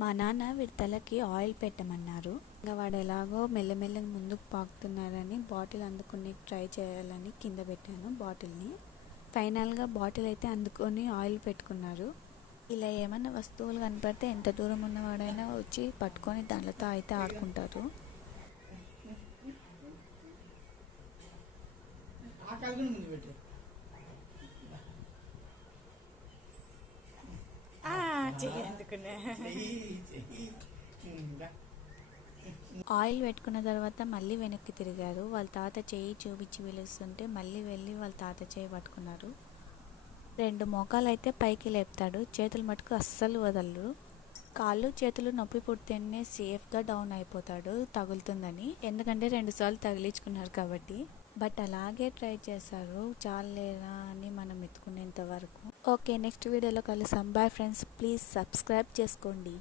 మా నాన్న వీడి తలకి ఆయిల్ పెట్టమన్నారు. ఇంకా వాడు ఎలాగో మెల్లమెల్లగా ముందుకు పాకుతున్నారని బాటిల్ అందుకుని ట్రై చేయాలని కింద పెట్టాను బాటిల్ని. ఫైనల్గా బాటిల్ అయితే అందుకొని ఆయిల్ పెట్టుకున్నారు. ఇలా ఏమైనా వస్తువులు కనపడితే ఎంత దూరం ఉన్నవాడైనా వచ్చి పట్టుకొని దాంట్లతో అయితే ఆడుకుంటారు. ఆయిల్ పెట్టుకున్న తర్వాత మళ్ళీ వెనక్కి తిరిగారు. వాళ్ళ తాత చేయి చూపించి పిలుస్తుంటే మళ్ళీ వెళ్ళి వాళ్ళ తాత చేయి పట్టుకున్నారు. 2 మోకాలు అయితే పైకి లేపుతాడు, చేతులు మటుకు అస్సలు వదలరు. కాళ్ళు చేతులు నొప్పి పుడితేనే సేఫ్గా డౌన్ అయిపోతాడు తగులుతుందని, ఎందుకంటే 2 సార్లు తగిలించుకున్నారు కాబట్టి. బట్ అలాగే ట్రై చేశారు చాలేరా అని మనం ఎత్తుకునేంత వరకు. ఓకే, నెక్స్ట్ వీడియోలో కలుసాం. బాయ్ ఫ్రెండ్స్, ప్లీజ్ సబ్స్క్రైబ్ చేసుకోండి.